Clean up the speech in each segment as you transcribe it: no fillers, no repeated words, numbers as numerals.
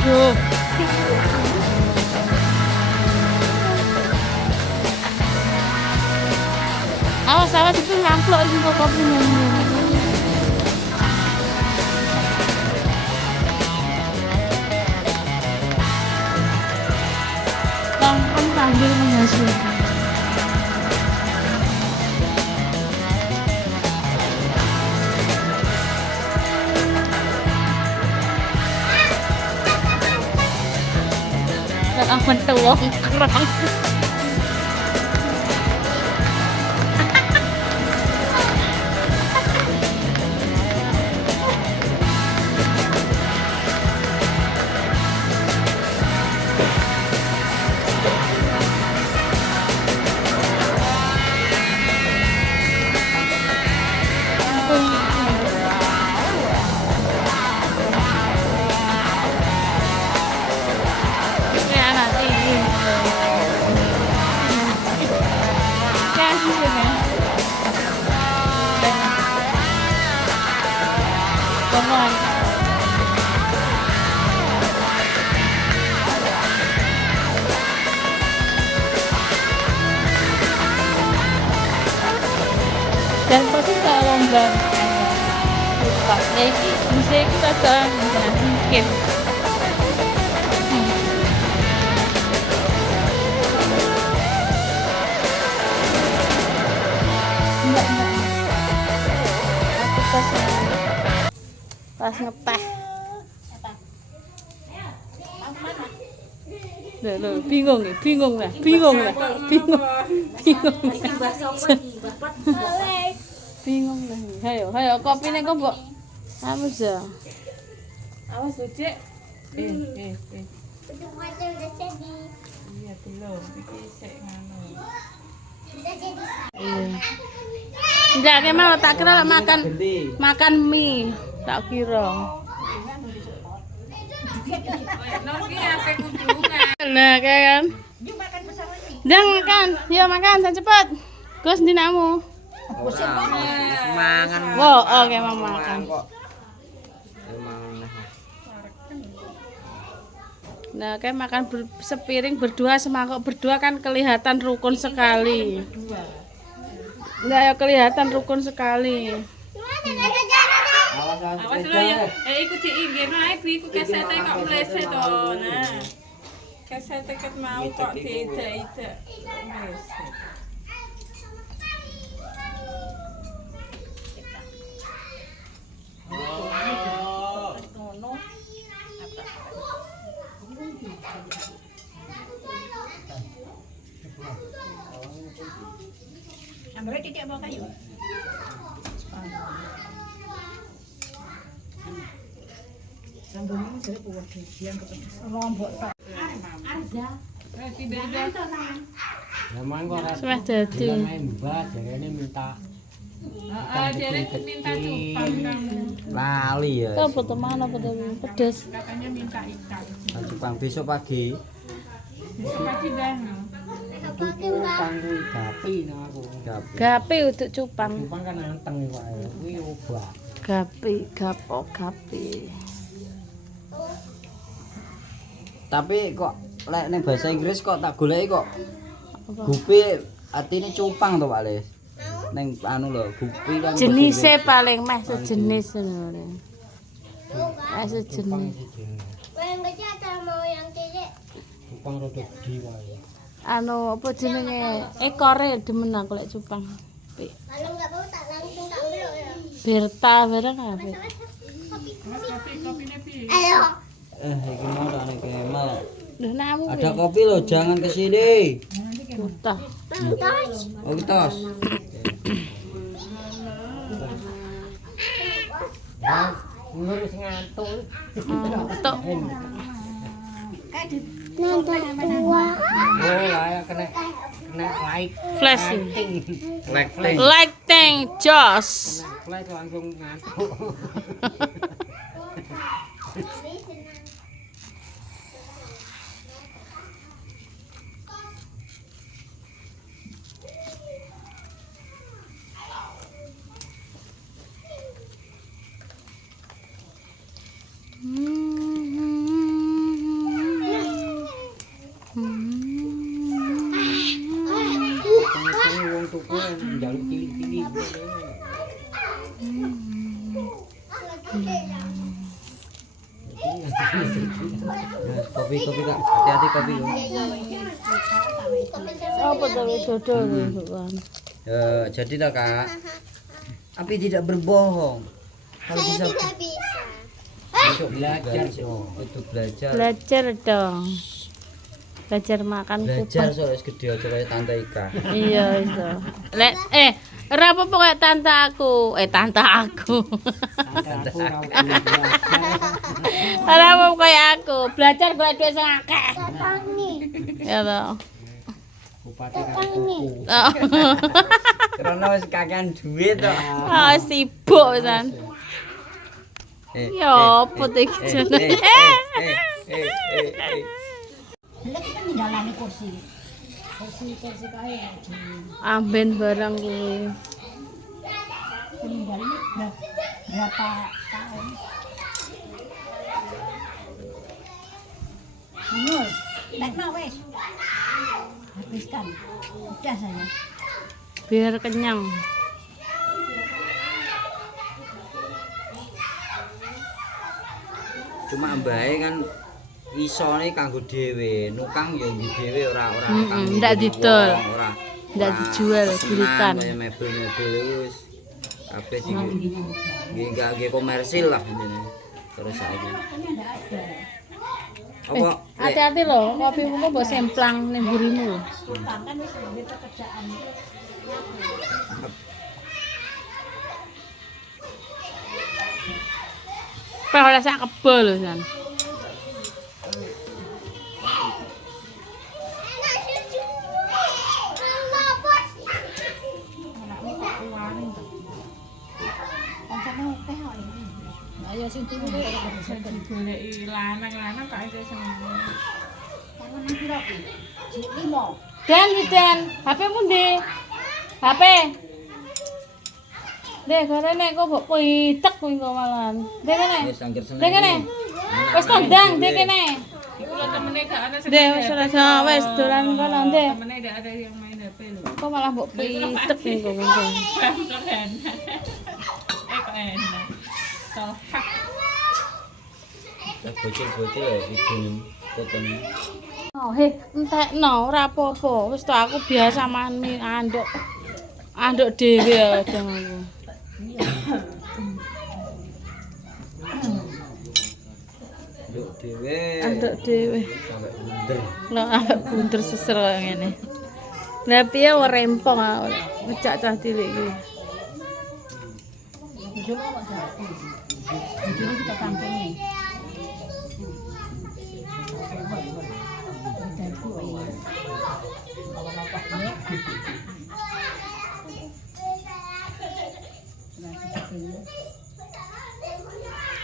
Duh. Awas awas itu ngamplok itu kok kopinya. Tongkron panggil menghasilkan. Aman tolong kerang. Dan pasti kalau nggak buka ini bisa kita jalan mungkin enggak pas ngepeh Loh, bingung lah. Bingung lah. Hayo, kopine kok mbok anu ya. Awas lho, Cek. Iya, belum. Iki sik ngono. Enggak, kayak mau tak kira makan mie, tak kira. Nah, kayak kan. Jangan makan, yuk makan, cepat. Gus dinamu. Semangan. Wow, oke mau makan. Nah, kayak makan sepiring berdua semangkok berdua kan kelihatan rukun sekali. Nah, ya kelihatan rukun sekali. Awas lho ya. Iku diinggirno ae iku kesete kok mleset to. Nah. Kesete ket mau kok diidak-idak. Mleset. Ambil titik bawa kayu. Sambungnya jadi buat yang rombok tak. Arja. Sudah jadi. Ini minta. Jadi minta cupang kamu. Lali ya. Kau foto mana foto pedes? Katanya minta ikan. Cupang besok pagi. Besok pagi dah. Cupang kuwi gapi nang aku. Gapi untuk cupang. Cupang kan anteng wae. Kuwi obah. Gapi, gapi. Tapi kok lek ning bahasa Inggris kok tak goleki kok gupi artine cupang to Pak Les. Ning anu lho, gupi kan Jenisnya paling meh sejenis ngono. Sejenis. Yang kecil atau mau yang cilik? cupang rada gedhi wae. Anu apa jenenge ekore demen aku lek cupang. Kalau nggak mau tak langsung tak belok ya. Berta bareng apa? Kopine piye? Ayo. Iki mau tak nek Kemal. Loh namu. Ada kopi loh, jangan ke sini. Buta. Oh, tos. Ngurus ngantuk. Tok. Nanti tua. Oh, lah kena like. Flash. Like. Like thank Joss. Like langsung ngantuk. jaluk cilik-cilik. Kopi Kak, hati-hati kopi. Apa tuh dodol itu kan? Jadi lah Kak, Api tidak berbohong. Kalau bisa besok belajar itu belajar. Belajar dong. Belajar makan Belajar kupat. soal gede aja kayak Tante Ika. Iya itu. Lek ora apa-apa kayak tante aku. Tante aku. Ora apa kayak aku. Belajar golek duit sing akeh. Ya toh. Bupati kuku. Oh. Karena wis kakean duit to. Ah sibuk pisan. Ya apa tuh iki jenenge? Lek kita ninggalani kursi. Kursi kae. Amben barang kuwi. Ninggalin berapa tahun? Nur, lek mau wes. Habiskan. Udah saya. Biar kenyang. Cuma mbae kan isone kanggo dhewe, nukang ya nggih dhewe ora kanggo. Ndak didol. Ora. Ndak dijual, gilitan. Kayak mebel-mebel wis kabeh sing nggih komersil lah intine. Terus saiki. Apa? Hati-hati loh, kopimu kok mbok semplang ning mburimu. Sultan kan wis duwe pekerjaan. Pak ora sak kebol lho, San. Kancane akeh kok iki. Ayo sing turu ora bisa Goleki lanang-lanang kok iso seneng. tangan nang pira iki? Jek 5. Den, HP-mu ndi? HP. Dek, gorene kok mbok pitek kuwi kok malahan. Dek kene. Wis angger seneng. Dek kene. Wis kondang, dek kene. Iku lho temene gak ada Dek wis ora wis dolan kono, Dek. temene gak ada yang main HP lho. Kok malah mbok pitek kuwi kok. Kok enak. Kok enak. Toh. Bocil-bocil ya idune fotone. Oh, entekno ora apa-apa. Wis to aku biasa mani anduk. Anduk dhewe ya dong aku. Nduk dhewe. Anduk dhewe. Sampai bunder. Lah ambek bunder seser kaya ngene. Lah piye ora rempong aku ngecak cah cilik iki. Bojomu kok jati. Bojone kita tampilne.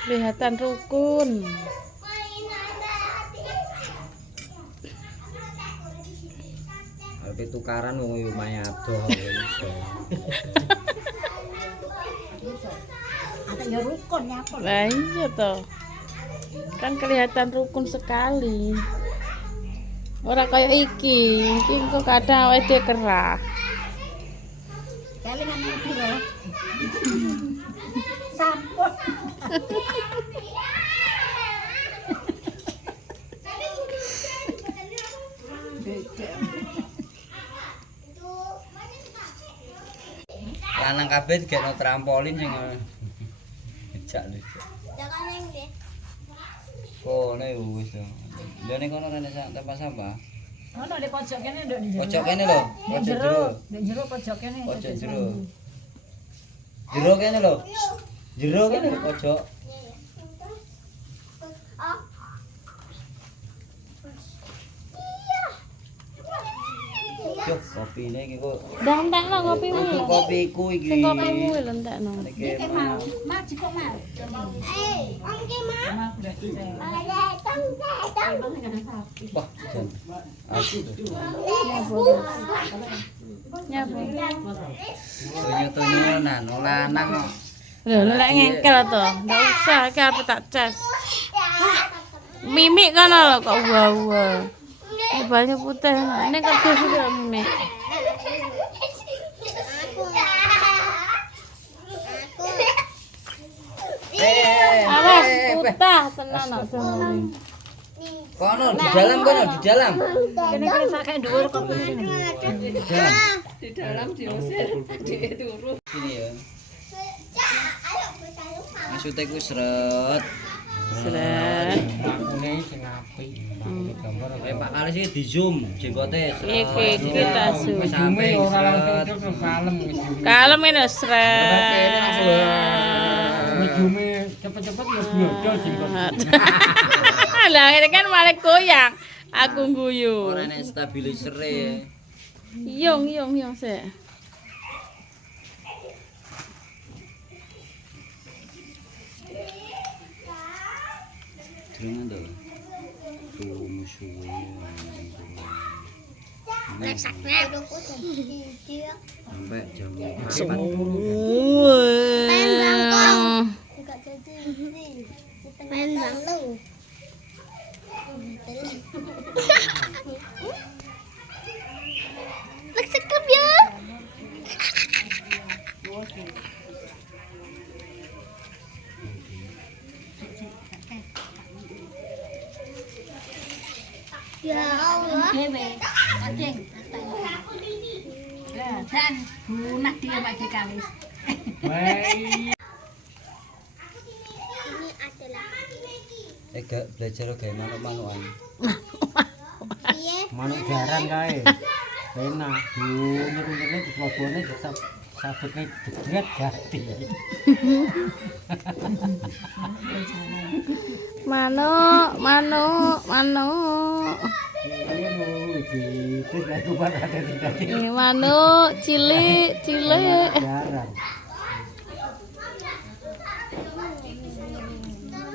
Kelihatan rukun. Tapi tukaran wong lumayan adoh iso. Ada ya rukun ya apa? Lah iya toh. Kan kelihatan rukun sekali. Ora kaya iki kok kadang awake dhewe kerah. Kelingan iki lho. Sampun. Lanang kabeh digekno trampolin sing ngejak lho. Oh, nek wis. Lha nek kono rene tempat sampah. Ono di pojok kene nduk di jero. Pojok kene lho, pojok jero. Di jero pojok kene. Pojok jero. Jero kene lho. Jero kene lho pojok. Yo, kopine iki kok. Ndang entekno kopimu. Untuk kopiku iki. Sing kopimu lho entekno. Iki Mau, maju kok mau. wah, jan. Aku tuh. Nyapa? Tonyo-tonyonan, lanang kok. Lho lek ngengkel to. Ndak usah iki arep tak cas. Mimik kono lho kok wa-wa. Banyak putih. Ini kertas juga mimik. Awas putah tenan aja. Kono di dalam kono di dalam. Kene sak kayak dhuwur kok ini. Di dalam. Di dalam diusir, dia turu. Sini ya. Maksudnya ku seret. Sret. Kayak Pak Kalis iki di zoom jenggote. Iki tak zoom. Wis sampe seret. Kalem ini sret. Kene langsung. Ngejume cepet-cepet ya blodol jenggot. Lah ini kan malah goyang. Aku guyu. Ora enek stabilizer e. Yung sih. Durung ando. Tuh musuhe. Sampai jam 4. Main bang lu. Sekep ya. Ya Allah. Dewe. Anjing. Lah, dan gunak dia Pak Kalis. Wei. Ini adalah Gak belajar gawe manuk-manukan. iya. Manuk jaran kae. Enak. Nyuruh-nyuruh di slobone sabutne jegret gati. Manuk. Iya mau iki terus lagu parate dadi Ini manuk cilik. jaran.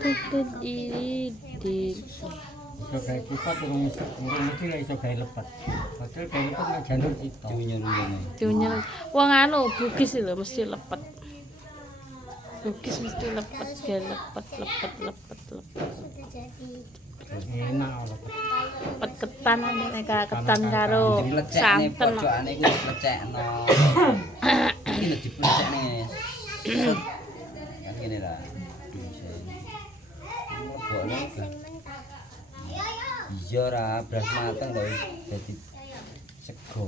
Tutut ini di Iso gawe kipat urung mesti lah iso gawe lepet. Padahal gawe lepet nek janur sito. Diunyur ngene. dunyel. Wong anu Bugis lho mesti lepet. Bugis mesti lepet, ge lepet. Enak lepet. Lepet ketan nek ketan karo Diplecekne santen. pojokane iku diplecekno. Iki lho diplecekne. Kan ngene lah. Iya ra, beras mateng lho dadi sego.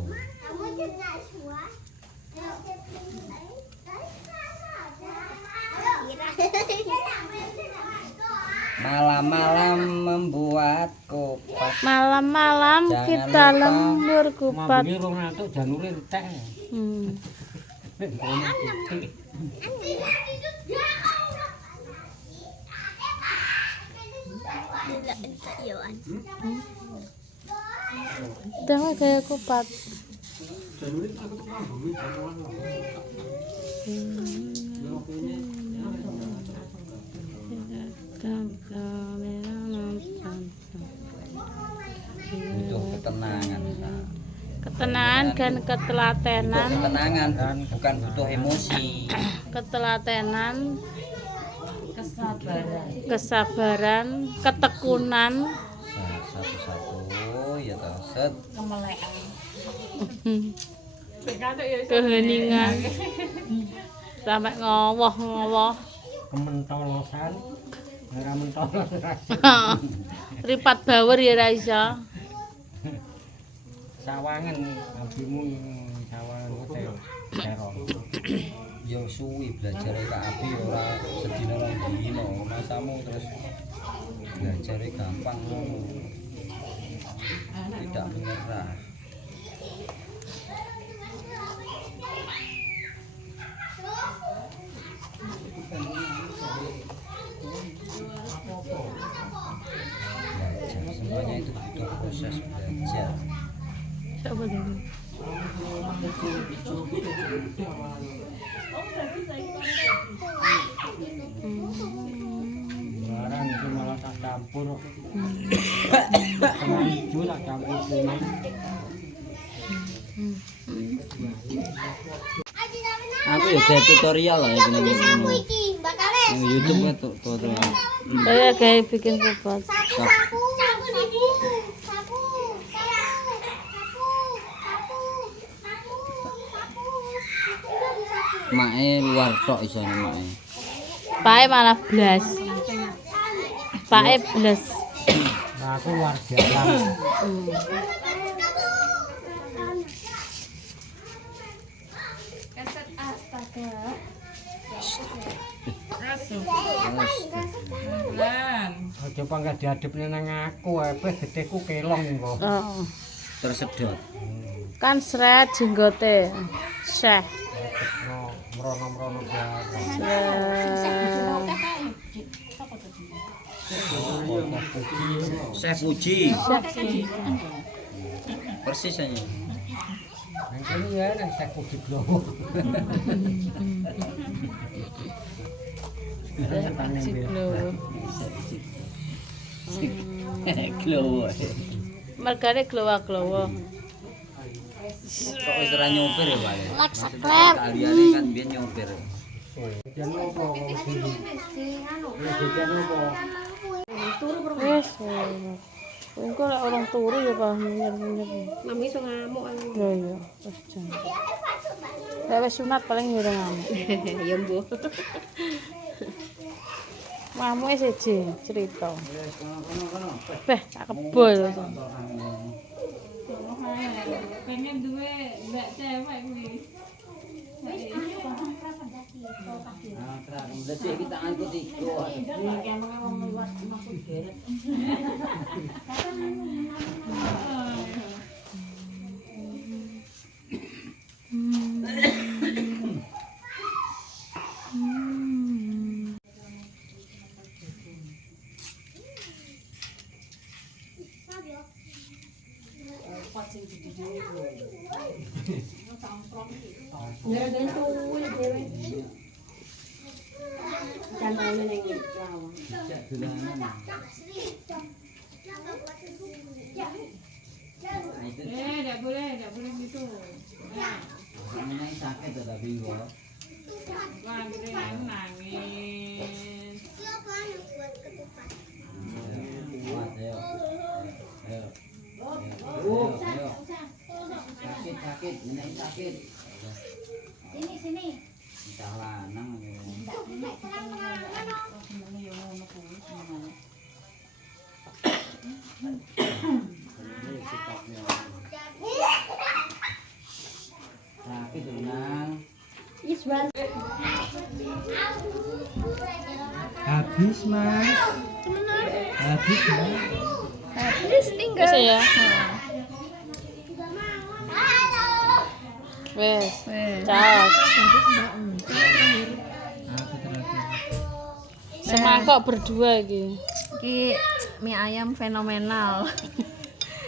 Malam-malam membuat kopat. Malam-malam Jangan kita lupa lembur kupat. Mambune 200 janure entek. Hmm. Ngono iki. Dah kayak kupat. Butuh ketenangan. Ketenangan dan Butuh ketelatenan, ketenangan bukan butuh emosi. ketelatenan, kesabaran, ketekunan, Satu-satu ya toh set. keheningan, sampai ngowoh. Kementolosan. Ora mentolos rasa. Ripat bawer ya Raisa. Sawangan abimu sawangan hotel terong. Yo suwi belajar KAP ora sedina rong dino. Masamu terus belajar gampang ngono. Tidak menyerah. Belajar semuanya itu butuh proses belajar. Coba dulu. Barang itu malah tak campur. Tengah hijau tak campur kuning. Aku ya kayak tutorial lah ya gini Iki bakale. Yang YouTube kan tutorial. Saya kayak bikin kupat. Sapu ini. Sapu. Mae luar tok isone mae. Pae malah blas. Pae blas. Nah, aku luar biasa. Lan. Aja pangkat diadepne nang aku, gedeku kelong kok. Oh. Tersedot. Kan sret jenggote. Syekh. Merono-merono bae. Chef Puji. Persis aja. Nang kene ya nang saya kudu blowo. Glowo. Mergane glowa-glowa. Kok wis ora nyopir ya, Pak? Saklep. Kaliane kan biyen nyopir. Jan opo kok sini? Jan opo? Wes. Engko lek orang turu ya Pak nyer-nyer. Mami iso ngamuk kan. Ya iya, wis jan. Lek wis sunat paling ya ora ngamuk. Ya mbuh. Mamuke siji cerita. Beh, tak kebul. Pengen duwe mbak cewek kuwi. Nah, terang detik iki tanganku tiga. Cantane ning lawang. Dijak dolanan. Enggak boleh gitu. Nah, Ini sakit tapi kok. wah gede nangis. Siapa yang buat ketupat? Kuat, ayo. Ayo. Ayo. Sakit, ini sakit. Sini. Entah lanang. Sakit nang. Habis, Mas. Habis, Mas. Wis ya. Wes. Ciao. Semangkok berdua iki. Ki mie ayam fenomenal.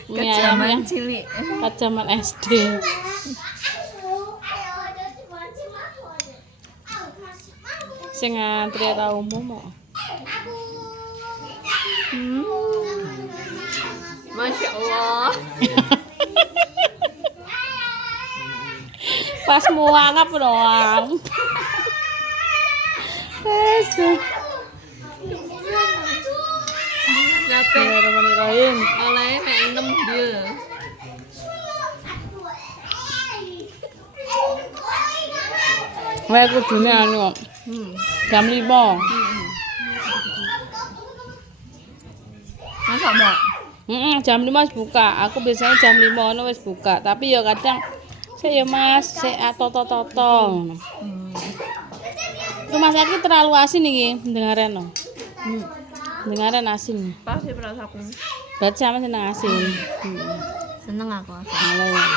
Mie ayam yang cilik. Kajaman SD. Sing antri ra umum kok. Masya Allah. Pas muangap doang. Wes. Bismillahirrahmanirrahim. Oleh mek 6 dia. Wae kudune anu kok. Jam 5. Masa mbak? Jam 5 wis buka. Aku biasanya jam 5 ono wis buka, tapi ya kadang saya Mas, saya toto-toto. Rumah sakit terlalu asin iki dengaran no. Dengaran asin. Pas sih perasaku. Berarti sama seneng asin. Seneng aku. Mulai.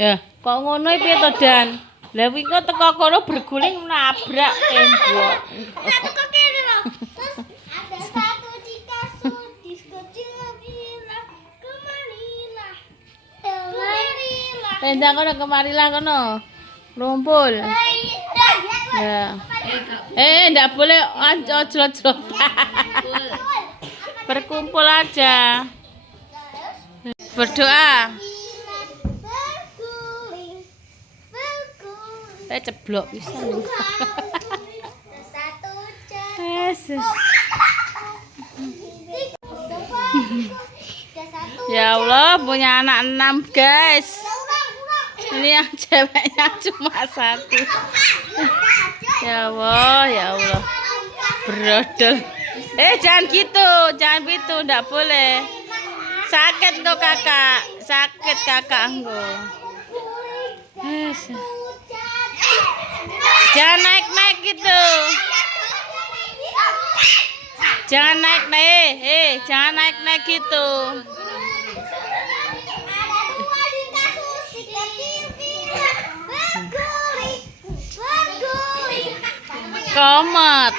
Ya, kok ngono piye to Dan? Lah kuwi kok teko kono berguling nabrak tembok. Satu ke kiri loh. Ada satu di kasur, diskocil bilang kemarilah. Kemarilah. Tendang kono kemarilah kono. Rumpul. Ya. Ndak boleh ojol-ojol. Berkumpul aja. Berdoa. Ceblok bisa. Satu cat. Yesus. Satu. Ya Allah, punya anak 6 guys. Ini yang ceweknya cuma 1. Ya Allah, ya Allah. Brodol. Jangan gitu, jangan gitu, ndak boleh. Sakit kok kakak, sakit kakak engko. Jangan naik-naik gitu. Jangan naik-naik, jangan naik-naik gitu. Ada 2 di kasus kita berguling. Komet.